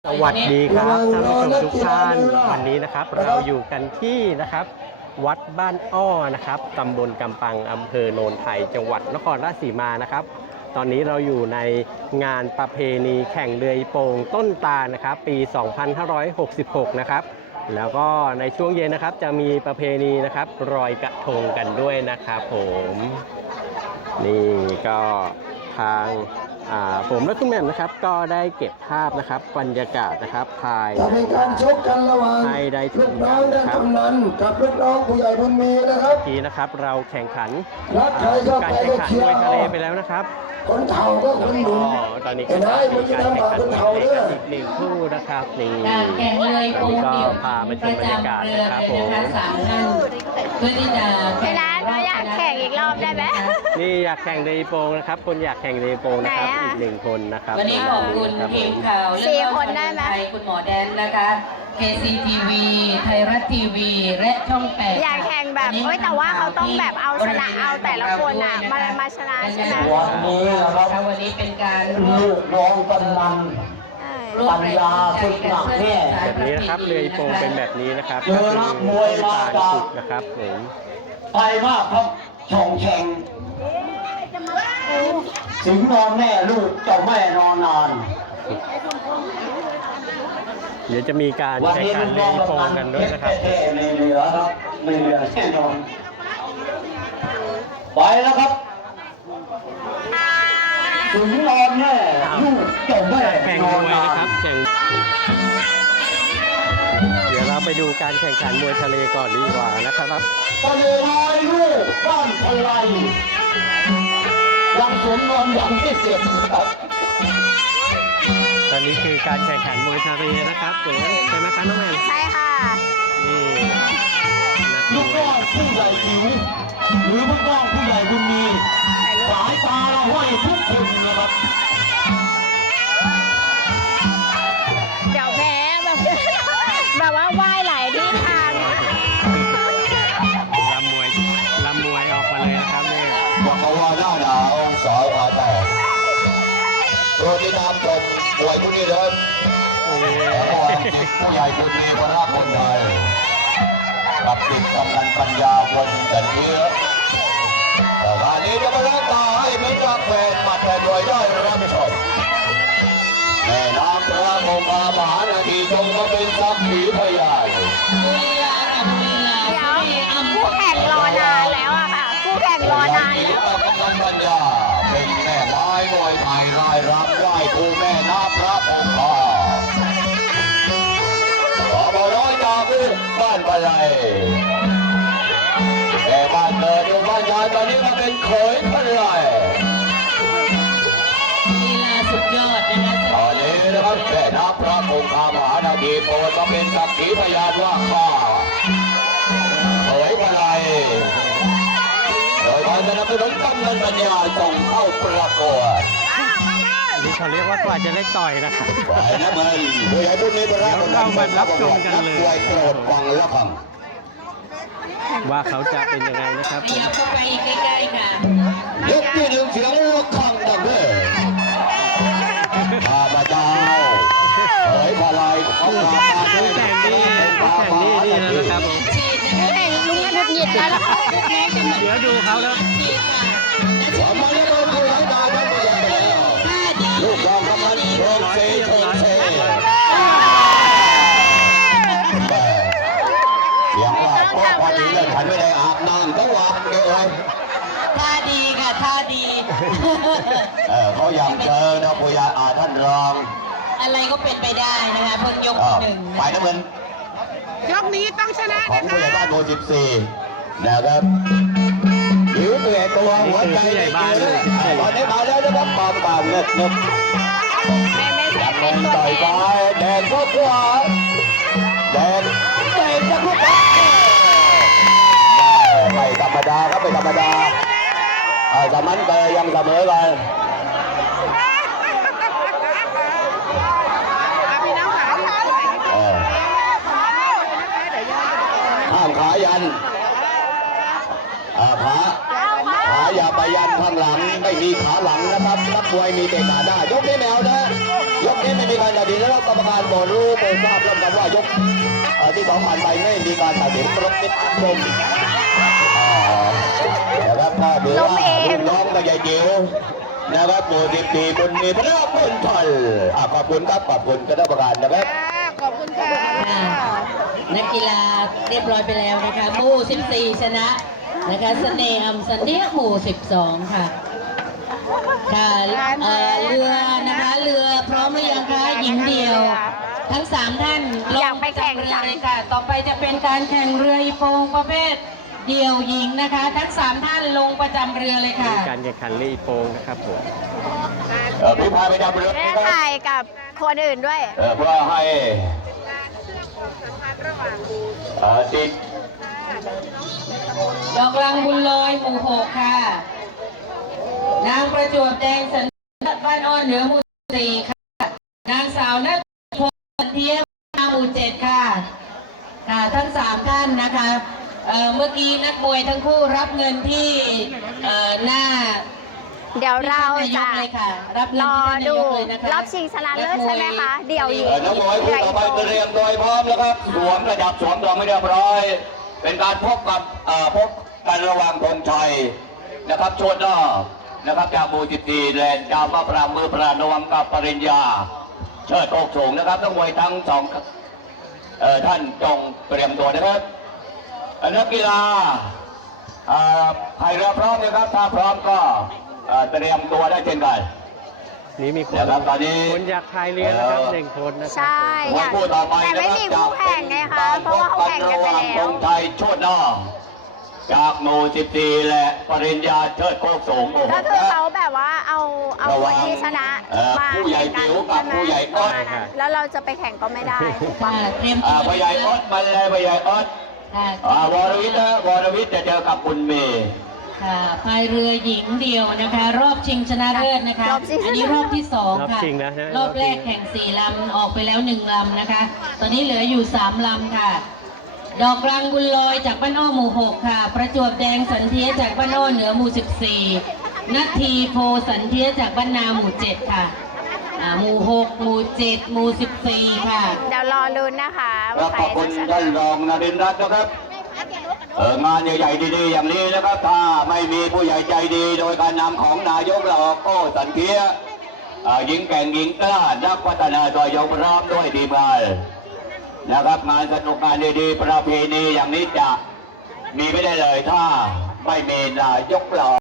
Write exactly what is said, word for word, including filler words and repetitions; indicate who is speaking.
Speaker 1: สวัสดีครับท่านผู้ชมทุกท่านวันนี้นะครับเราอยู่กันที่นะครับวัดบ้านอ้อนะครับตำบลกำปังอำเภอโนนไทยจังหวัดนครราชสีมานะครับตอนนี้เราอยู่ในงานประเพณีแข่งเรือโป่งต้นตาลนะครับปี สองพันห้าร้อยหกสิบหก นะครับแล้วก็ในช่วงเย็นนะครับจะมีประเพณีนะครับลอยกระทงกันด้วยนะครับผมนี่ก็ทางผมและคุณแม่นะครับก็ได้เก็บภาพนะครับบรรยากาศนะครับภาย
Speaker 2: จะเป็นการชกกันระหว่างลูกน้องด้านกำนันกับลูกน้องผู้ใหญ่บุญมีนะครับ
Speaker 1: ทีนะครับเราแข่งขัน
Speaker 2: การ
Speaker 1: แข่งขันมวยทะเลไปแล้วนะครับ
Speaker 2: คนเฒ่าก็คนหนุ่ม
Speaker 1: ตอนนี้ก็จะมีการแข่งขันมวยทะเลอีกหนึ่งคู่นะครับนี่
Speaker 3: แข่งเลย
Speaker 1: ตอนนี้ก็พามาชมบรรยากาศนะครับผม
Speaker 3: เพื่อที่จะ
Speaker 4: เวลาเราอยากแข่งอีกรอบได้ไหม
Speaker 1: นี่อยากแข่งเรือโป่งนะครับคนอยากแข่งเรือโป่งนะครับอีกหนึ่งคนนะครับ
Speaker 3: วันนี้ขอบคุณทีมข่าว
Speaker 4: สี่คนได้ไหม
Speaker 3: คุณหมอแดนนะคะ เค ซี ที วี ไทยรัฐทีวีและช่องแปด
Speaker 4: อยากแข่งแบบเฮ้ยแต่ว่าเขาต้องแบบเอาชนะเอาแต่ละคนอ่ะมามาชนะใช่ไหม
Speaker 2: วันนี้นะครับ
Speaker 3: วันนี้เป็นการ
Speaker 2: ลูกน้องกำนันปัญญาฝึกหนักแน่
Speaker 1: แบบนี้นะครับเรือโป่งเป็นแบบนี้นะครับก็คือ
Speaker 2: นักมวยมาจาก
Speaker 1: นะครับผม
Speaker 2: ไปมากครับช่องแข่งสิงนอนแม่ลูกเจ้าแม่นอนนาน
Speaker 1: เดี๋ยวจะมีการแข่งขันเรือโป่งกันด้วยนะครับ
Speaker 2: ในเรือครับในเรือแน่นอนไปแล้วครับสิงนอนแม่ลูกเจ้าแม่
Speaker 1: แข่งมวยนะครับแข่งเดี๋ยวเราไปดูการแข่งขันมวยทะเลก่อนดีกว่านะครับ
Speaker 2: ทะเลน้อยลูกบ้านทลายยังสมนอนยังไม่เสร็จครับ
Speaker 1: ตอนนี้คือการแข่งขันมวยทะเลนะครับผมใช่ไหมคะน้องแมน
Speaker 4: ใช่ค่ะ
Speaker 1: นี่
Speaker 2: ลูกน้องผู้ใหญ่จิ๋วหรือลูกน้องผู้ใหญ่บุญมีสายตาเราห้อยทุกคนนะครับ
Speaker 4: เดี๋ยวแพ้แบบแบบว่าว่ายไหลที่ทาง
Speaker 1: ลำมวยลำมวยออกมาเลยนะครับนี่
Speaker 2: ว่าเขาว่าหน้าหนาวสาวขาแตกโปรตีนน้ำจบป่วยพวกนี้เดินผู้ใหญ่บุญมีพระคนไทยกับติดกำนันปัญญาคนจันเนื้อแต่วันนี้จะมาล้างตาให้มิตรรักแฟนมาแทนรวยได้รับชมแม่น้ำพระโมงามหานาทีจงมาเป็นสักขีพยาน
Speaker 4: เดี๋ยวคู่แข่งรอนานแล้วอะค่ะคู่แข่งรอนานแล้ว
Speaker 2: กำนันปัญญาเป็นแม่ไม้ลอยไผ่ลายรำไหว้ครูแม่น้ำพระองค์พ่อขอบร้อยจากลูกบ้านปะไลแต่บ้านเกิดอยู่บ้านยายตอนนี้มาเป็นเขยปะไล
Speaker 3: ลีลาสุดยอดนะคะ
Speaker 2: ตอนนี้นะครับแม่น้ำพระองค์พามหานาทีโปรดมาเป็นสักขีพยานว่าข้าเขยปะไลโดยการสนับสนุนกำนันปัญญาส่งเข้าประกวด
Speaker 1: นี่เขาเรียกว่ากว่าจะได้ต่อยนะครับ
Speaker 2: ฝ่ายน้ำเงินผู้ใหญ่ผู้มีพระคุณ
Speaker 1: เรามารับชมกันเลย
Speaker 2: โปรดฟังและฟัง
Speaker 1: ว่าเขาจะเป็นยังไงนะครับผม
Speaker 3: เข้าไปใกล้ๆค่ะ
Speaker 2: ยกที่หนึ่งเสียงระฆังดังเลยข้าพเจ้าเฮ้ยพลายของเรา
Speaker 1: แต่งนี่แต่งนี่นี่นะครับผม
Speaker 4: แข่งลุงหงุดหงิดแล้วนะคะ
Speaker 1: เดี๋ยวดูเขาแล้ว
Speaker 2: ลูกรองกำนันโชงเซโชงเซอย่างว่าพ่อพอดีเลยฉันไม่ได้อาบน้ำต้องอาบเกลือ
Speaker 3: ท่าดีค่ะท่าดี
Speaker 2: เออเขาอยากเจอนะผู้ใหญ่อาท่านรอง
Speaker 3: อะไรก็เป็นไปได้นะคะเพิ่งยกหนึ่ง
Speaker 2: ไปน้ำเงิน
Speaker 4: ยกนี้ต้องชนะ
Speaker 2: ของผู้ใหญ่บ้านโมสิบสี่นะครับหรือเปลี่ยนตัวหัวใจ
Speaker 1: ใหญ่บ้านเลย
Speaker 2: ตอนนี้มาแล้วนะครับปามปามเล็กนกจับลงต่อยไปแดงก็กว่าแดงแดงจะลุกไม่ธรรมดาครับไม่ธรรมดาสมันเตยยังเสมอกันห้ามขายันขาขาอย่าไปยันข้างหลังไม่มีขาหลังนะครับนักมวยมีแต่ขาหน้ายกได้แมวนะยกนี้ไม่มีการตัดสินแล้วกรรมการบอกรู้โปรดทราบร่วมกันว่ายกเอ่อที่สองผ่านไปไม่มีการตัดสินครบนิดลมนะครับก็ถือว่ารุ่นน้องกับใหญ่จิ๋วนะครับหมู่สิบสี่คนมีพระราชบุญทันอ่ะขอบคุณครับขอบคุณคณะกรรมการนะครับ
Speaker 4: ขอบคุณค่ะ
Speaker 3: ค่ะนักกีฬาเรียบร้อยไปแล้วนะคะหมู่สิบสี่ชนะนะคะเสน่ห์อำสันเดียหมู่สิบสองค่ะค่ะเอ่อเรือนะคะเรือพร้อมหรือยังคะหญิงเดียว ทั้งสามท่านล
Speaker 4: อยาง กไปแข่ง
Speaker 3: เรือ
Speaker 4: จัง
Speaker 3: เลยค่ะ ต่อไปจะเป็นการแข่งเรืออีโปงประเภทเดี่ยวหญิงนะคะ ทั้งสามท่านลงประจำเรือเลยค่ะ
Speaker 1: เป็นการแข่งขันลีโปงนะครับผม
Speaker 2: เออพี่พาไปดำเรือ
Speaker 4: แม่ถ่ายกับคนอื่นด้วย
Speaker 2: เออเพื่อให้เออติด
Speaker 3: ดอกรังบุญลอยหมู่หกค่ะ นางประจวบแดงสันติบ้านอ้อนเหนือหมู่สี่ค่ะ นางสาวนัทพงศ์เทียมหมู่เจ็ดค่ะค่ะทั้งสามท่านนะคะเอ่อเมื่อกี้นักมวยทั้งคู่รับเงินที่เอ่อหน้า
Speaker 4: เดี๋ยวเรา
Speaker 3: ที่ท่านนายก
Speaker 4: จะ
Speaker 3: เลยค่ะ รับเงิ
Speaker 4: ร
Speaker 3: น
Speaker 4: อ
Speaker 3: ที่ท่านนา
Speaker 4: ดู
Speaker 3: ยกเลยนะคะ
Speaker 4: รอบชิงชนะเลิศใช่ไหมคะ เดี่ยวหญิง
Speaker 2: เออน้องหมวยคู่ต่อไปเตรียมโดยพร้อมแล้วครับสวมระดับสวมรองไม่เรียบร้อย เป็นการพบกับเอ่อพบกันระหว่างธงชัยนะครับชวนนอกนะครับจากหมู่สิบสี่แลนด์จากพระพรามมือพระนวมกับปริญญา เชิดโอกสูงนะครับต้องมวยทั้งสองเอ่อท่านจงเตรียมตัวนะครับเอ่อนักกีฬาเอ่อใครเรือพร้อมนะครับถ้าพร้อมก็เอ่อเตรียมตัวได้เช่นกัน
Speaker 1: นี่มีคน
Speaker 2: นะครับตอนนี้
Speaker 1: คนอยากพายเรือนะครับหนึ่งคนนะครั
Speaker 4: ใช่
Speaker 1: ผม
Speaker 4: อยาก
Speaker 2: คู่ต่อไป
Speaker 4: แต่ไม่มีคู่แข่งไงคะ เพราะว่าเขาแข่งกันไป
Speaker 2: ระหว่างธ
Speaker 4: แล้ว
Speaker 2: งชัยโชดนอกจากหมู่สิบสี่และปริญญาเชิดโคกสูงโอ้โห
Speaker 4: ก็คือเขาแบบว่าเอาเอาคนที่ชนะ
Speaker 2: เอ่อ
Speaker 4: มา
Speaker 2: ผู้ใหญ่
Speaker 4: แข่ง
Speaker 2: จิ๋ว
Speaker 4: กั
Speaker 2: กับ
Speaker 4: น
Speaker 2: ผู้ใหญ่
Speaker 4: ป
Speaker 2: อ้
Speaker 4: ระ
Speaker 2: อน
Speaker 4: มาณนั้นแล้วเราจะไปแข่งก็ไม่ได้
Speaker 3: ค่ะเตรียม
Speaker 2: อ่าผู้ใหญ่ออดมาเลยผู้ใหญ่ออด
Speaker 3: ค่ะ
Speaker 2: อ่าวรวิทย์นะวรวิทย์จะเจอกับบุญเมย์
Speaker 3: ค่ะพายเรือหญิงเดียวนะคะ รอบชิงชนะเลิศนะคะ
Speaker 4: รอบชิง
Speaker 3: อันนี้รอบที่สอง
Speaker 1: รอบ
Speaker 3: ค่ะ
Speaker 1: ชิงแล้วนะ
Speaker 3: รอบแรกแข่งสี่ลำออกไปแล้วหนึ่งลำนะคะ ตอนนี้เหลืออยู่สามลำค่ะ ดอกรังบุญลอยจากบ้านอ้อหมู่หกค่ะ ประจวบแดงสันเทียจากบ้านอ้อเหนือหมู่สิบสี่นาทีโพสันเทียจากบ้านนาหมู่เจ็ดค่ะอ่าหมู่หกหมู่เจ็ดหมู่สิบสี่ค่ะ
Speaker 4: เดี๋ยวรอลุ้นนะคะ
Speaker 2: ครั
Speaker 4: ว่า
Speaker 2: บ
Speaker 4: ใคร
Speaker 2: ขอบคุณ
Speaker 4: จะช
Speaker 2: ท่าน
Speaker 4: นะ
Speaker 2: รองนรินทร์รัตน์นะครับเอองานใหญ่ๆดีๆอย่างนี้นะครับ ถ้าไม่มีผู้ใหญ่ใจดีโดยการนำของนายกเราโก้สันเทียเอ่อหญิงแกร่งหญิงกล้านักพัฒนาตัวยงพร้อมด้วยทีมงานนะครับงานสนุกงานดีๆประเพณีอย่างนี้จะมีไม่ได้เลยถ้าไม่มีนายกเรา